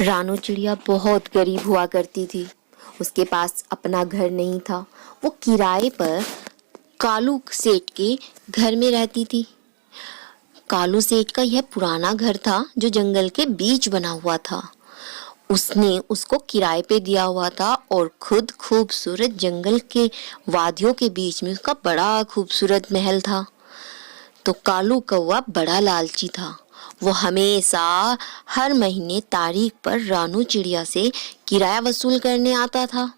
रानू चिड़िया बहुत गरीब हुआ करती थी। उसके पास अपना घर नहीं था। वो किराए पर कालू सेठ के घर में रहती थी। कालू सेठ का यह पुराना घर था जो जंगल के बीच बना हुआ था। उसने उसको किराए पे दिया हुआ था और खुद खूबसूरत जंगल के वादियों के बीच में उसका बड़ा खूबसूरत महल था। तो कालू कौवा बड़ा लालची था। वो हमेशा हर महीने तारीख पर रानू चिड़िया से किराया वसूल करने आता था।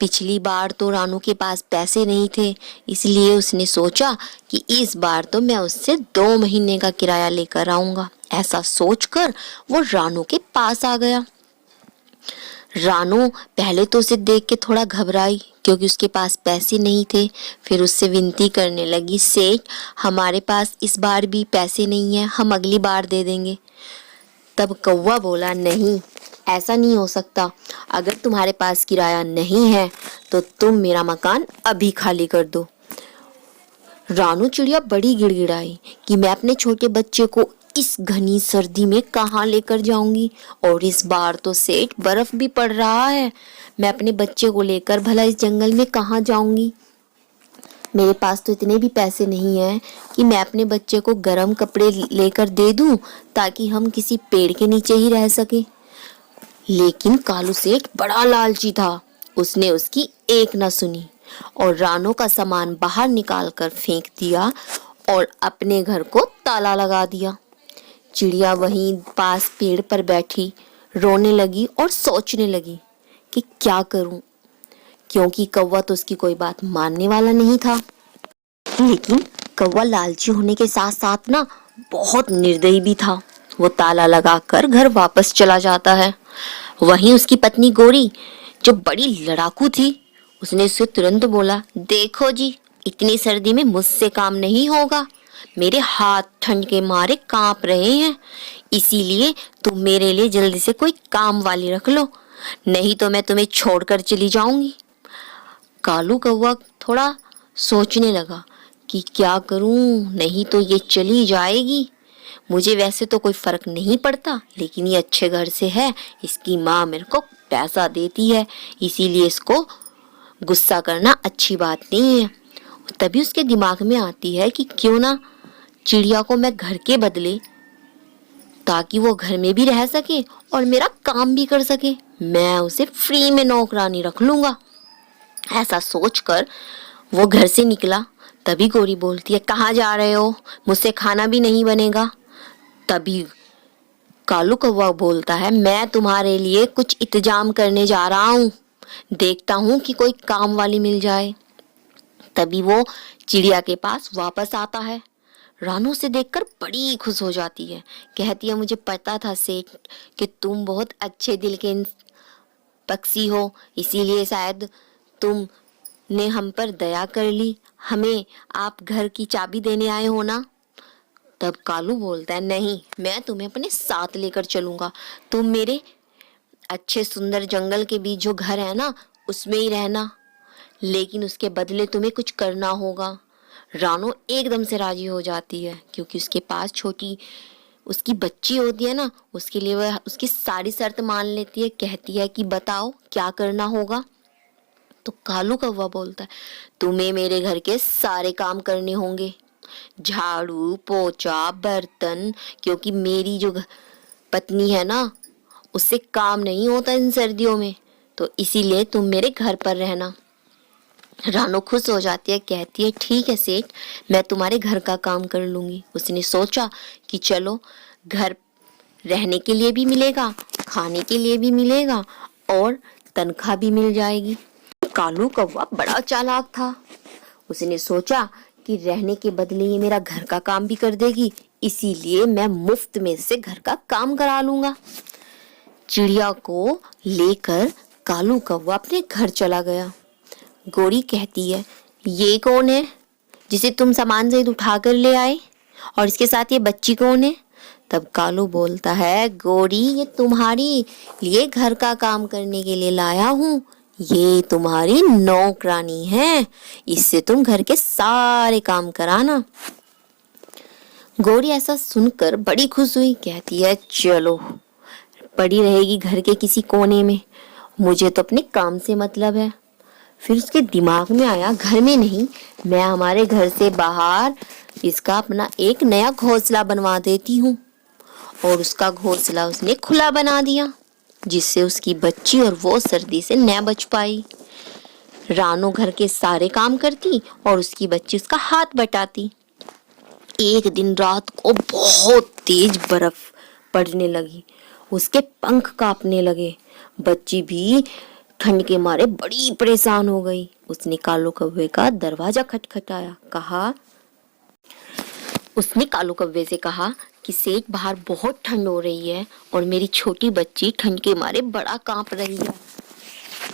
पिछली बार तो रानू के पास पैसे नहीं थे, इसलिए उसने सोचा कि इस बार तो मैं उससे 2 महीने का किराया लेकर आऊंगा। ऐसा सोचकर वो रानू के पास आ गया। रानू पहले तो उसे देख के थोड़ा घबराई क्योंकि उसके पास पैसे नहीं थे। फिर उससे विनती करने लगी, सेठ हमारे पास इस बार भी पैसे नहीं है, हम अगली बार दे देंगे। तब कौवा बोला, नहीं, ऐसा नहीं हो सकता। अगर तुम्हारे पास किराया नहीं है तो तुम मेरा मकान अभी खाली कर दो। रानू चिड़िया बड़ी गिड़गिड़ाई कि मैं अपने छोटे बच्चे को इस घनी सर्दी में कहाँ लेकर जाऊंगी, और इस बार तो सेठ बर्फ भी पड़ रहा है। मैं अपने बच्चे को लेकर भला इस जंगल में कहाँ जाऊंगी। मेरे पास तो इतने भी पैसे नहीं हैं कि मैं अपने बच्चे को गर्म कपड़े लेकर दे दूं ताकि हम किसी पेड़ के नीचे ही रह सके। लेकिन कालू सेठ बड़ा लालची था। उसने उसकी एक न सुनी और रानू का सामान बाहर निकाल कर फेंक दिया और अपने घर को ताला लगा दिया। चिड़िया वहीं पास पेड़ पर बैठी रोने लगी और सोचने लगी कि क्या करूं, क्योंकि कौवा तो उसकी कोई बात मानने वाला नहीं था। लेकिन कौवा लालची होने के साथ साथ ना बहुत निर्दयी भी था। वो ताला लगाकर घर वापस चला जाता है। वहीं उसकी पत्नी गोरी, जो बड़ी लड़ाकू थी, उसने उससे तुरंत बोला, देखो जी, इतनी सर्दी में मुझसे काम नहीं होगा। मेरे हाथ ठंड के मारे कांप रहे हैं, इसीलिए तुम मेरे लिए जल्दी से कोई काम वाली रख लो, नहीं तो मैं तुम्हें छोड़कर चली जाऊंगी। कालू कौवा थोड़ा सोचने लगा कि क्या करूं, नहीं तो ये चली जाएगी। मुझे वैसे तो कोई फर्क नहीं पड़ता, लेकिन ये अच्छे घर से है, इसकी माँ मेरे को पैसा देती है, इसीलिए इसको गुस्सा करना अच्छी बात नहीं है। तभी उसके दिमाग में आती है कि क्यों ना चिड़िया को मैं घर के बदले, ताकि वो घर में भी रह सके और मेरा काम भी कर सके, मैं उसे फ्री में नौकरानी रख लूंगा। ऐसा सोचकर वो घर से निकला। तभी गोरी बोलती है, कहाँ जा रहे हो, मुझसे खाना भी नहीं बनेगा। तभी कालू कौवा बोलता है, मैं तुम्हारे लिए कुछ इंतजाम करने जा रहा हूँ, देखता हूँ कि कोई काम वाली मिल जाए। तभी वो चिड़िया के पास वापस आता है। रानू से देखकर बड़ी खुश हो जाती है। कहती है, मुझे पता था सेठ कि तुम बहुत अच्छे दिल के पक्षी हो, इसीलिए शायद तुमने हम पर दया कर ली। हमें आप घर की चाबी देने आए हो ना। तब कालू बोलता है, नहीं, मैं तुम्हें अपने साथ लेकर चलूंगा। तुम मेरे अच्छे सुंदर जंगल के बीच जो घर है ना, उसमें ही रहना, लेकिन उसके बदले तुम्हें कुछ करना होगा। रानो एकदम से राजी हो जाती है क्योंकि उसके पास छोटी उसकी बच्ची होती है ना, उसके लिए वह उसकी सारी शर्त मान लेती है। कहती है कि बताओ क्या करना होगा। तो कालू कौवा बोलता है, तुम्हें मेरे घर के सारे काम करने होंगे, झाड़ू पोछा बर्तन, क्योंकि मेरी जो पत्नी है ना, उससे काम नहीं होता इन सर्दियों में, तो इसीलिए तुम मेरे घर पर रहना। रानो खुश हो जाती है, कहती है, ठीक है सेठ, मैं तुम्हारे घर का काम कर लूंगी। उसने सोचा कि चलो, घर रहने के लिए भी मिलेगा, खाने के लिए भी मिलेगा और तनख्वाह भी मिल जाएगी। कालू कौवा बड़ा चालाक था। उसने सोचा कि रहने के बदले ये मेरा घर का काम भी कर देगी, इसीलिए मैं मुफ्त में से घर का काम करा लूंगा। चिड़िया को लेकर कालू कौवा अपने घर चला गया। गोरी कहती है, ये कौन है जिसे तुम सामान सहित उठा कर ले आए, और इसके साथ ये बच्ची कौन है। तब कालू बोलता है, गोरी, ये तुम्हारी लिए घर का काम करने के लिए लाया हूँ, ये तुम्हारी नौकरानी है, इससे तुम घर के सारे काम कराना। गोरी ऐसा सुनकर बड़ी खुश हुई। कहती है, चलो पड़ी रहेगी घर के किसी कोने में, मुझे तो अपने काम से मतलब है। फिर उसके दिमाग में आया, घर में नहीं, मैं हमारे घर से बाहर इसका अपना एक नया घोंसला बनवा देती हूँ। और उसका घोंसला उसने खुला बना दिया, जिससे उसकी बच्ची और वो सर्दी से न बच पाई। रानो घर के सारे काम करती और उसकी बच्ची उसका हाथ बटाती। एक दिन रात को बहुत तेज बर्फ पड़ने लगी, उसके पंख कांपने लगे। बच्ची भी ठंड के मारे बड़ी परेशान हो गई। उसने कालो कौवे का दरवाजा खटखटाया। उसने कालो कौवे से कहा कि सेठ, बाहर बहुत ठंड हो रही है और मेरी छोटी बच्ची ठंड के मारे बड़ा कांप रही है,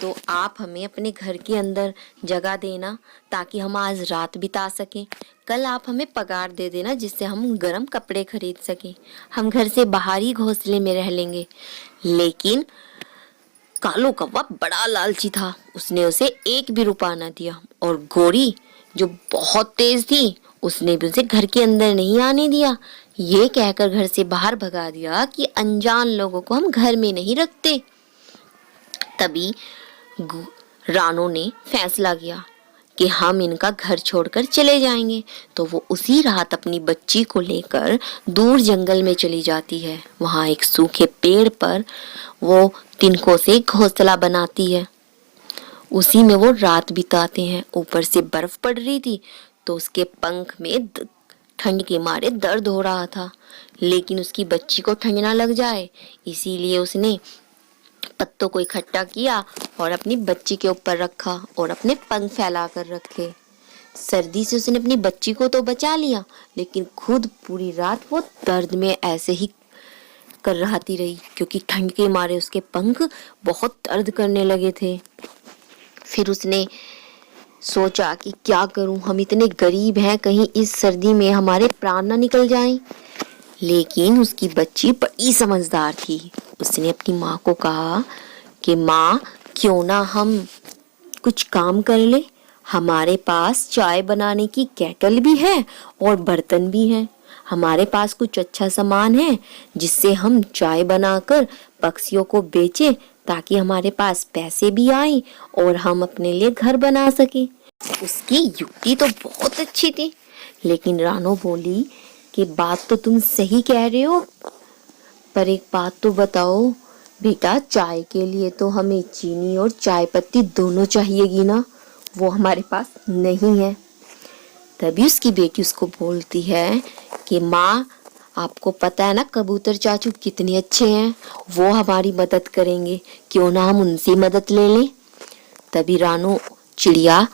तो आप हमें अपने घर के अंदर जगह देना ताकि हम आज रात बिता सकें। कल आप हमें पगार दे देना जिससे हम गर्म कपड़े खरीद सकें। हम घर से बाहर ही घोंसले में रह लेंगे। लेकिन कालो कौवा बड़ा लालची था, उसने उसे एक भी रुपया न दिया। और गोरी जो बहुत तेज थी, उसने भी उसे घर के अंदर नहीं आने दिया। ये कहकर घर से बाहर भगा दिया कि अनजान लोगों को हम घर में नहीं रखते। तभी रानो ने फैसला किया कि हम इनका घर छोड़कर चले जाएंगे। तो वो उसी रात अपनी बच्ची को लेकर दूर जंगल में चली जाती है। वहाँ एक सूखे पेड़ पर वो तिनकों से घोंसला बनाती है, उसी में वो रात बिताते हैं। ऊपर से बर्फ पड़ रही थी तो उसके पंख में ठंड के मारे दर्द हो रहा था, लेकिन उसकी बच्ची को ठंड ना लग जाए इसीलिए उसने पत्तों को इकट्ठा किया और अपनी बच्ची के ऊपर रखा और अपने पंख फैला कर रखे। सर्दी से उसने अपनी बच्ची को तो बचा लिया, लेकिन खुद पूरी रात वो दर्द में ऐसे ही कर रहती रही, क्योंकि ठंड के मारे उसके पंख बहुत दर्द करने लगे थे। फिर उसने सोचा कि क्या करूं, हम इतने गरीब हैं, कहीं इस सर्दी में हमारे प्राण ना निकल जाएं। लेकिन उसकी बच्ची बड़ी समझदार थी। उसने अपनी माँ को कहा कि माँ, क्यों ना हम कुछ काम कर ले, हमारे पास चाय बनाने की केटल भी है और बर्तन भी हैं। हमारे पास कुछ अच्छा सामान है जिससे हम चाय बनाकर पक्षियों को बेचें ताकि हमारे पास पैसे भी आए और हम अपने लिए घर बना सके। उसकी युक्ति तो बहुत अच्छी थी, लेकिन रानो बोली कि बात तो तुम सही कह रहे हो, पर एक बात तो बताओ बेटा, चाय के लिए तो हमें चीनी और चाय पत्ती दोनों चाहिएगी ना, वो हमारे पास नहीं है। तभी उसकी बेटी उसको बोलती है कि माँ, आपको पता है ना कबूतर चाचू कितने अच्छे हैं, वो हमारी मदद करेंगे, क्यों ना हम उनसे मदद ले लें। तभी रानो चिड़िया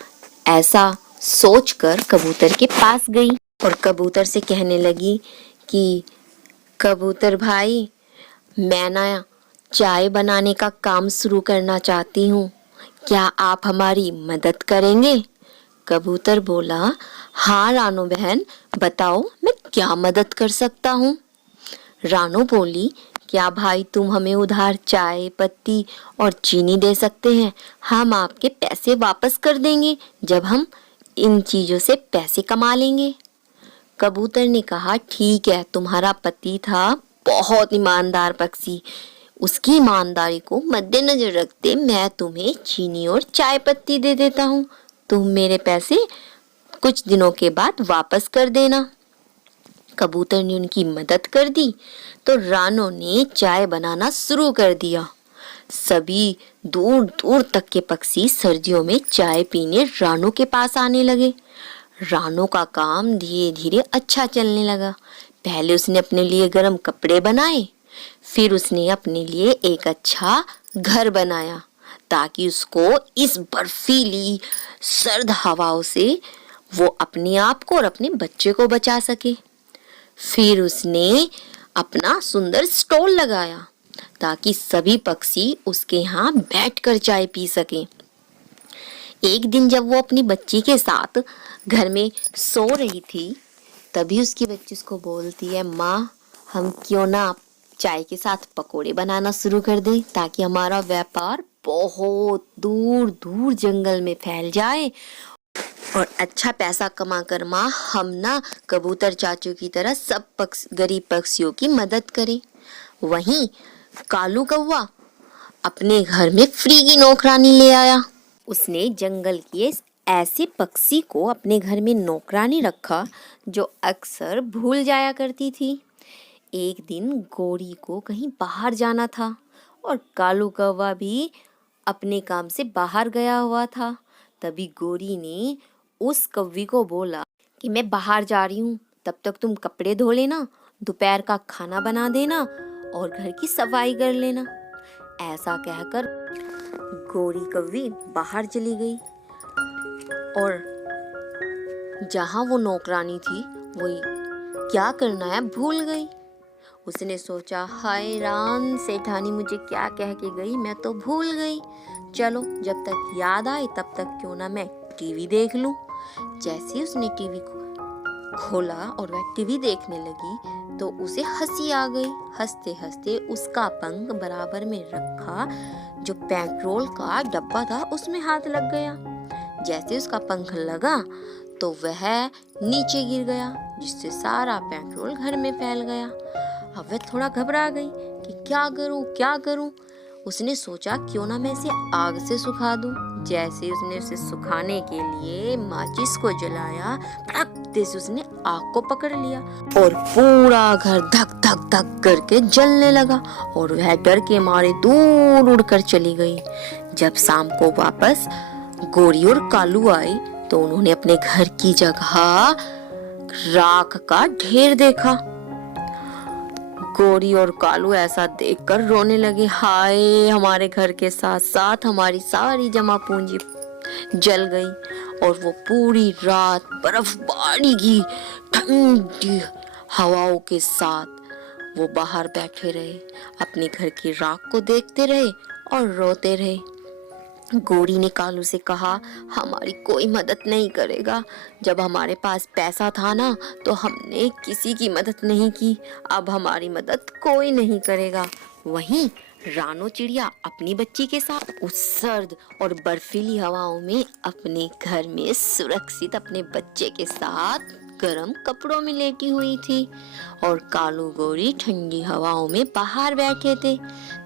ऐसा सोचकर कबूतर के पास गई और कबूतर से कहने लगी कि कबूतर भाई, मैं ना चाय बनाने का काम शुरू करना चाहती हूँ, क्या आप हमारी मदद करेंगे? कबूतर बोला, हाँ रानो बहन, बताओ मैं क्या मदद कर सकता हूँ। रानो बोली, क्या भाई तुम हमें उधार चाय पत्ती और चीनी दे सकते हैं? हम आपके पैसे वापस कर देंगे जब हम इन चीजों से पैसे कमा लेंगे। कबूतर ने कहा, ठीक है, तुम्हारा पति था बहुत ईमानदार पक्षी, उसकी ईमानदारी को मद्देनजर रखते मैं तुम्हें चीनी और चाय पत्ती दे देता हूँ, तुम मेरे पैसे कुछ दिनों के बाद वापस कर देना। कबूतर ने उनकी मदद कर दी तो रानो ने चाय बनाना शुरू कर दिया। सभी दूर दूर तक के पक्षी सर्दियों में चाय पीने रानो के पास आने लगे। रानो का काम धीरे धीरे अच्छा चलने लगा। पहले उसने अपने लिए गर्म कपड़े बनाए, फिर उसने अपने लिए एक अच्छा घर बनाया ताकि उसको इस बर्फीली सर्द हवाओं से वो अपने आप को और अपने बच्चे को बचा सके। फिर उसने अपना सुंदर स्टॉल लगाया ताकि सभी पक्षी उसके यहाँ बैठकर चाय पी सकें। एक दिन जब वो अपनी बच्ची के साथ घर में सो रही थी, तभी उसकी बच्ची उसको बोलती है, माँ, हम क्यों ना चाय के साथ पकोड़े बनाना शुरू कर दें ताकि हमारा व्यापार बहुत दूर दूर जंगल में फैल जाए और अच्छा पैसा कमा कर माँ हम ना कबूतर चाचू की तरह सब गरीब पक्षियों की मदद करें। वहीं कालू कौवा अपने घर में फ्री की नौकरानी ले आया। उसने जंगल के ऐसे पक्षी को अपने घर में नौकरानी रखा जो अक्सर भूल जाया करती थी। एक दिन गौरी को कहीं बाहर जाना था और कालू कौवा भी अपने काम से बाहर गया हुआ था। तभी गौरी ने उस कौवे को बोला कि मैं बाहर जा रही हूँ, तब तक तुम कपड़े धो लेना, दोपहर का खाना बना देना और घर की सफाई कर लेना। ऐसा कहकर गौरी कौवी बाहर चली गई और जहाँ वो नौकरानी थी वो क्या करना है भूल गई। उसने सोचा, हाय राम, सेठानी मुझे क्या कह के गई, मैं तो भूल गई। चलो, जब तक याद आए तब तक क्यों ना मैं टीवी देख लूं। जैसे ही उसने टीवी खोला और वह टीवी देखने लगी तो उसे हंसी आ गई। हंसते हंसते उसका पंख बराबर में रखा जो पेट्रोल का डब्बा था उसमें हाथ लग गया। जैसे उसका पंख लगा तो वह नीचे गिर गया, जिससे सारा पेट्रोल घर में फैल गया। अब वह थोड़ा घबरा गई कि क्या करूं। उसने सोचा, क्यों ना मैं इसे आग से सुखा दूं। जैसे उसने उसे सुखाने के लिए माचिस को जलाया, फटकते से उसने आग को पकड़ लिया और पूरा घर धक धक धक करके जलने लगा और वह डर के मारे दूर उड़कर चली गई। जब शाम को वापस गौरी और कालू आए तो उन्होंने अपने घर की जगह राख का ढेर देखा। गौरी और कालू ऐसा देखकर रोने लगे। हाय, हमारे घर के साथ साथ हमारी सारी जमा पूंजी जल गई। और वो पूरी रात बर्फबारी की ठंडी हवाओं के साथ वो बाहर बैठे रहे, अपने घर की राख को देखते रहे और रोते रहे। गौरी ने कालू से कहा, हमारी कोई मदद नहीं करेगा। जब हमारे पास पैसा था ना तो हमने किसी की मदद नहीं की, अब हमारी मदद कोई नहीं करेगा। वहीं रानो चिड़िया अपनी बच्ची के साथ उस सर्द और बर्फीली हवाओं में अपने घर में सुरक्षित अपने बच्चे के साथ गर्म कपड़ों में लेटी हुई थी और कालू गौरी ठंडी हवाओं में बाहर बैठे थे।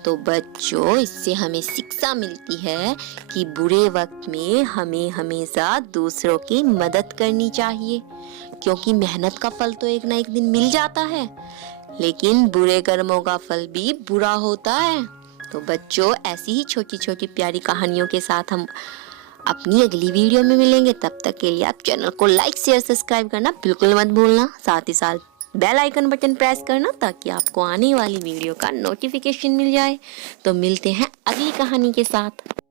तो बच्चों, इससे हमें शिक्षा मिलती है कि बुरे वक्त में हमें हमेशा दूसरों की मदद करनी चाहिए, क्योंकि मेहनत का फल तो एक ना एक दिन मिल जाता है, लेकिन बुरे कर्मों का फल भी बुरा होता है। तो बच्चों, ऐसी ही छोटी छोटी प्यारी कहानियों के साथ हम अपनी अगली वीडियो में मिलेंगे। तब तक के लिए आप चैनल को लाइक शेयर सब्सक्राइब करना बिल्कुल मत भूलना। साथ ही साथ बेल आइकन बटन प्रेस करना ताकि आपको आने वाली वीडियो का नोटिफिकेशन मिल जाए। तो मिलते हैं अगली कहानी के साथ।